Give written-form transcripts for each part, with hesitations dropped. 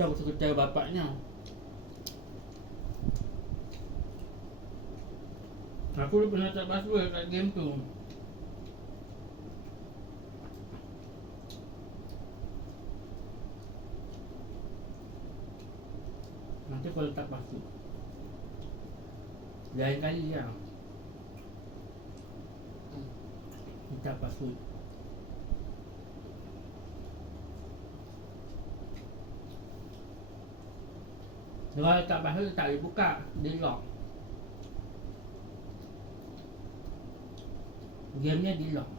kacau sekretari bapaknya. Aku pernah tak password kat game tu. Nanti kalau letak password lain kali lah minta password. Kalau letak password tak boleh buka, dia lock. Gamenya di lock.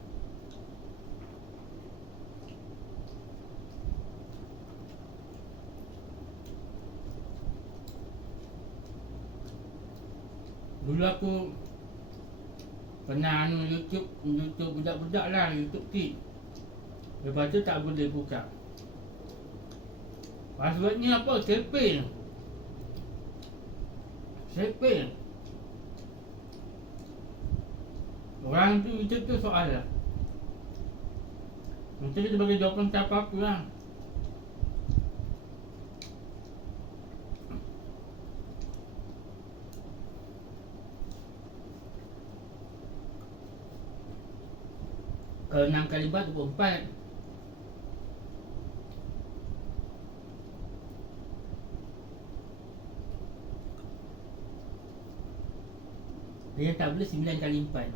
Dulu aku pernah YouTube budak-budak lah, YouTube Kids. Lepas tu tak boleh buka. Passwordnya apa? Sepil. Orang tu YouTube tu soal lah. Nanti kita bagi jawapan siapa aku lah. Kalau 6 kali 4 24. Dia tak boleh 9 kali 4.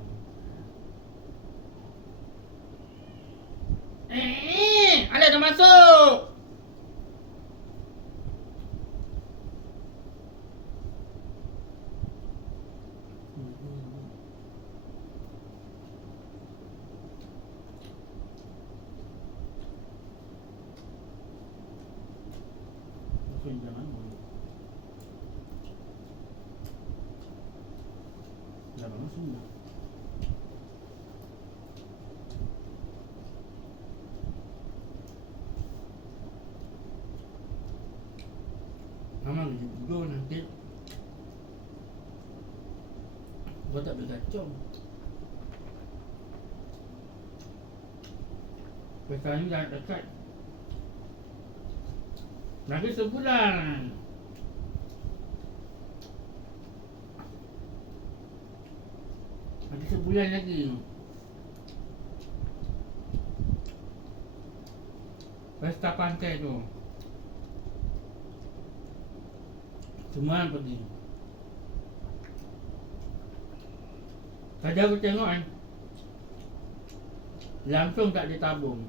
Alah dah masuk. Jangan dah bangun semua. Mama pergi tidur nanti. Gua tak boleh kacau. Pesan ni dah dekat. Lagi sebulan. Lagi sebulan lagi. Pesta pantai tu semua orang pergi. Tadi aku tengok kan, langsung tak ditabung.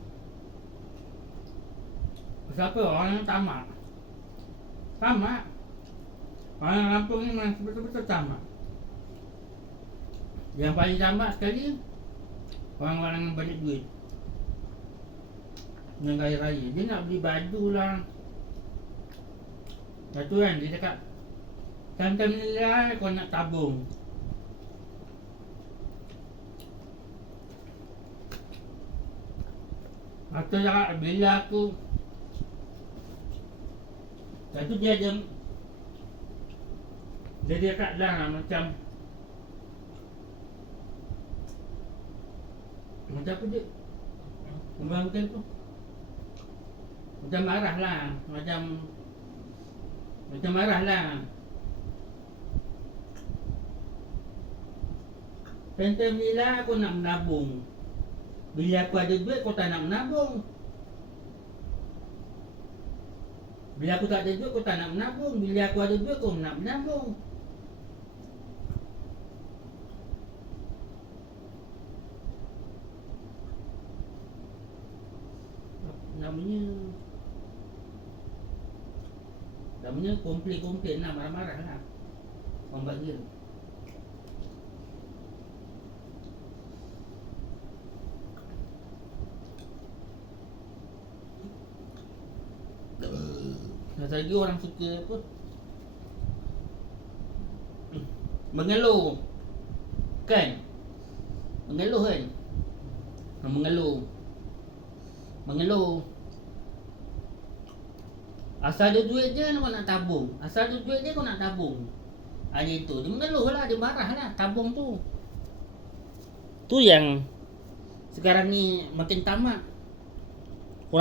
Siapa? Orang yang tamak. Tamak. Orang Lampung ni memang betul-betul tamak. Yang paling tamak sekali orang-orang yang banyak duit, yang kaya raya. Dia nak beli baju lah. Satu kan dia cakap, time-time ni lah kau nak tabung. Atau cakap bila aku satu dia ada, dia cakap lah macam apa dia membangun tu, macam marah lah, macam marah lah. Time-time ni lah aku nak menabung. Bila aku ada duit kau tak nak menabung. Bila aku tak ada duit kau tak nak menabung. Bila aku ada duit kau nak menabung. Namanya komplain lah, marah-marah lah. Orang bagi tu. Satu lagi orang suka apa, mengeluh. Kan? Mengeluh kan? Mengeluh. Asal ada duit je kau nak tabung. Asal ada duit je kau nak tabung. Hanya itu. Dia mengeluh lah, dia marah lah. Tabung tu. Tu yang sekarang ni makin tamak.